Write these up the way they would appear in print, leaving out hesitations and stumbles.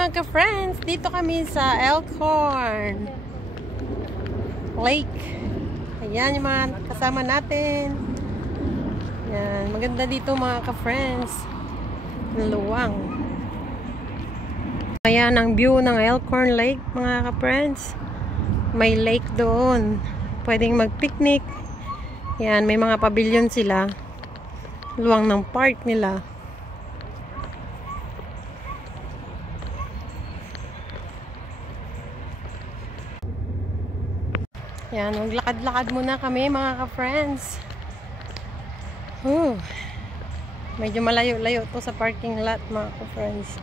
Mga ka-friends, dito kami sa Elkhorn Lake. Ayan yung mga kasama natin. Ayan, maganda dito mga ka-friends. Luwang. Ayan ang view ng Elkhorn Lake mga ka-friends. May lake doon. Pwedeng mag-picnic. Ayan, may mga pavilion sila. Luwang ng park nila. Yan, maglakad-lakad muna kami mga ka-friends. Medyo malayo-layo to sa parking lot mga ka-friends.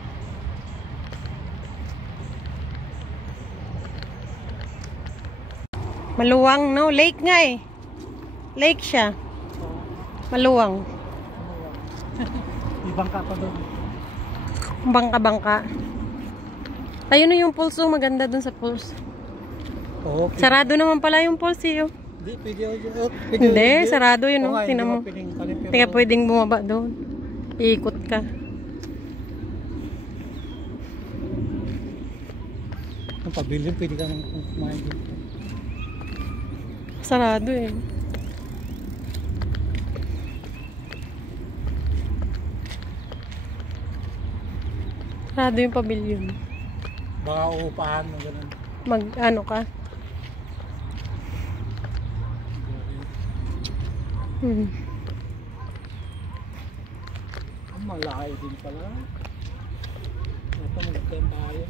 Maluwang, no? Lake nga eh. Lake siya. Maluwang. May bangka pa doon. Bangka-bangka. Ayun yung pulso. Maganda dun sa pulso. Okay. Sarado naman pala yung pulse eh. Hindi, pwede. Hindi, sarado yun. Okay, Tingnan mo. pero... Kaya pwedeng bumaba doon. Iikot ka. Ang pavilion, pwede ka nang kumain dito. Sarado eh. Sarado yung pavilion. Baka uupahan mo ganun. Mag-ano ka? Ang malaki din pala. Ito magandang tayo.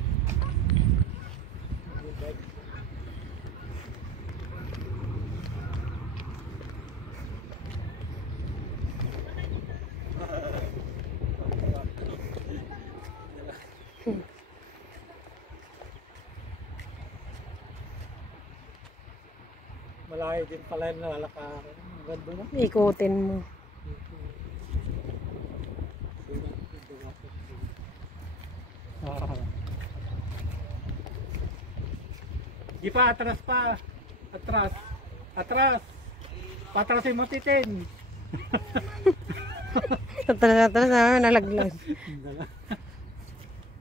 Malaki din pala yung lalakaran. Ganda na. Ikutin mo. Di pa, atras pa. Atras. Atras. Patrasin mo titin. Atras na nalaglag.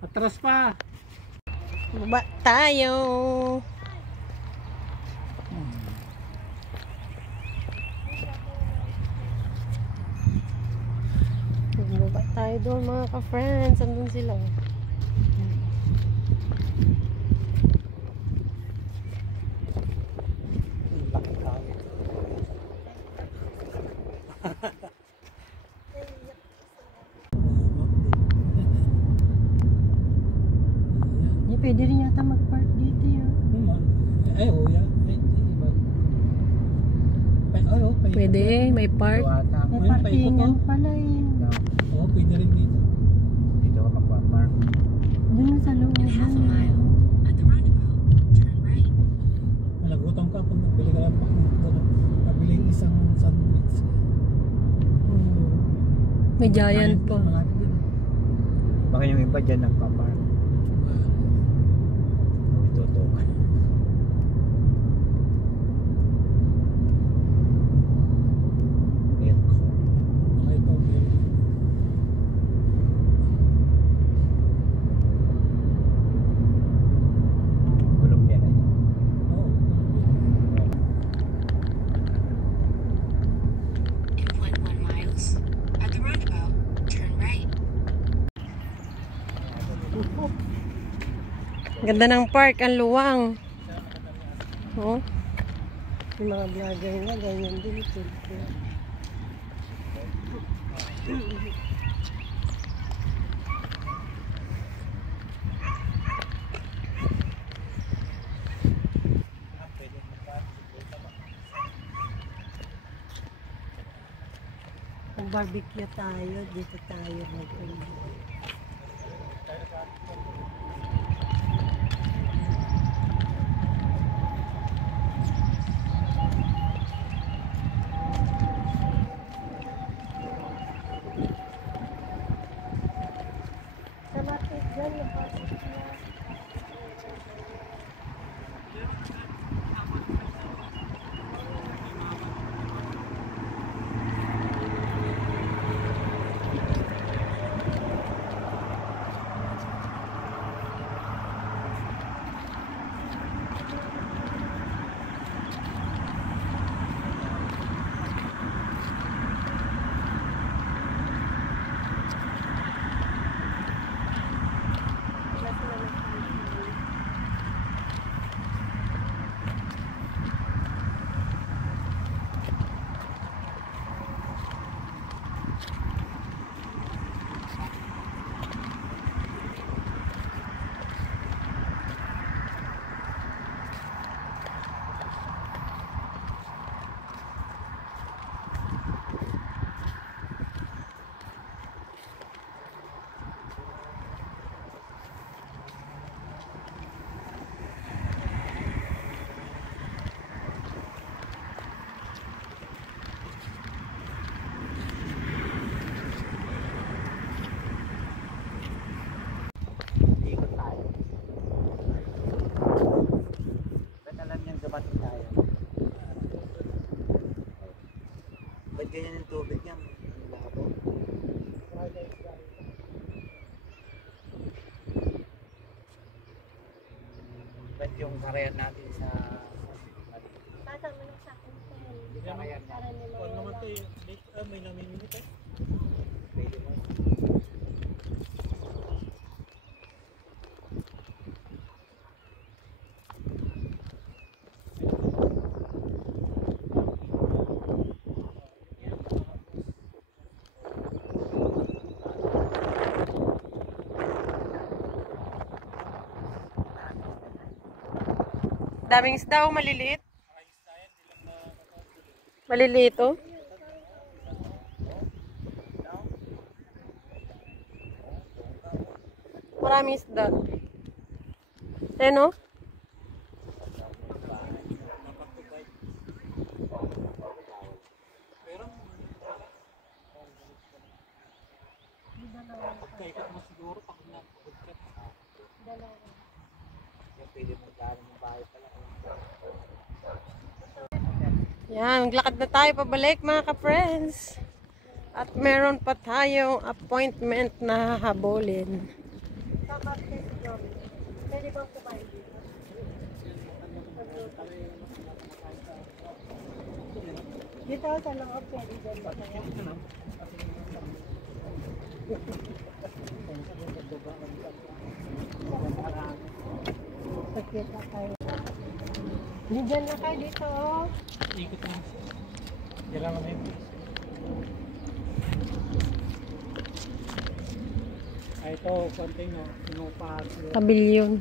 Atras pa. Baba tayo. Baba tayo doon mga ka-friends. Andun sila. Laki kami. Pwede rin yata mag-park dito yun. Ay, oh, yan. Ay, iba. Ay, oh, Pwede, may park. May parkingan pala eh. Oo, pwede rin dito. Dito ka magpa-park. Doon sa loob. Malagutom ka kung nagbili ka lang pabili isang sandwich. May giant pa. Baka yung iba dyan nagpa-park. Tutukan. Ganda ng park, ang luwang. Oh. Yung mga vlogger nga, ganyan din ito. Kung barbecue tayo, dito tayo mag-uwi. yung karayan natin sa Kasama nung sa akin. karayan na. Para nila Ano naman ito eh. May namimimit eh. Pwede mo. Daming isda o maliliit? Maliliit oh. Maraming isda. Ayan oh. Kaikot mo siguro pag napagkat. Yung pwede mo daan ng bahay pala. Yan, maglakad na tayo pabalik mga ka-friends. At meron pa tayong appointment na hahabulin. Pwede bang kumain dito? Dito sa loob, pwede dyan ba kaya? Pagkita tayo. Diyan na kayo dito oh. Ikot mo. Kailangan mo yun. Ito, konting no. Sinupa. Pavilion.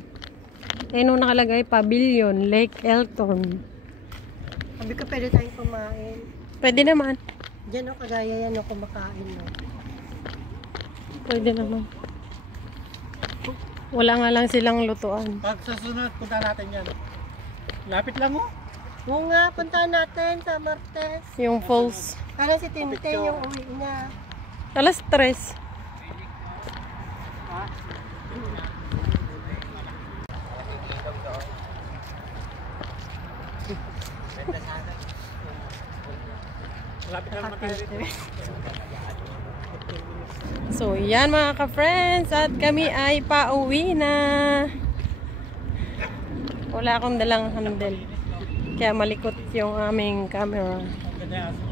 Ayun nung nakalagay, Pavilion, Lake Elton. Sabi ko pwede tayong kumain. Pwede naman. Diyan o, kagaya yan o, kumakain o. Pwede naman. Wala nga lang silang lutuan. Pag susunod, punta natin yan. Lapit lang oh. Oo nga, puntahan natin sa Martes. Yung falls. Parang si Tintin yung uwi niya. Alas 3. Lapit lang naman tayo dito. So, yan mga ka-friends. At kami ay pauwi na. Wala akong dalang handle. Kaya malikot yung aming camera. Ang ganda.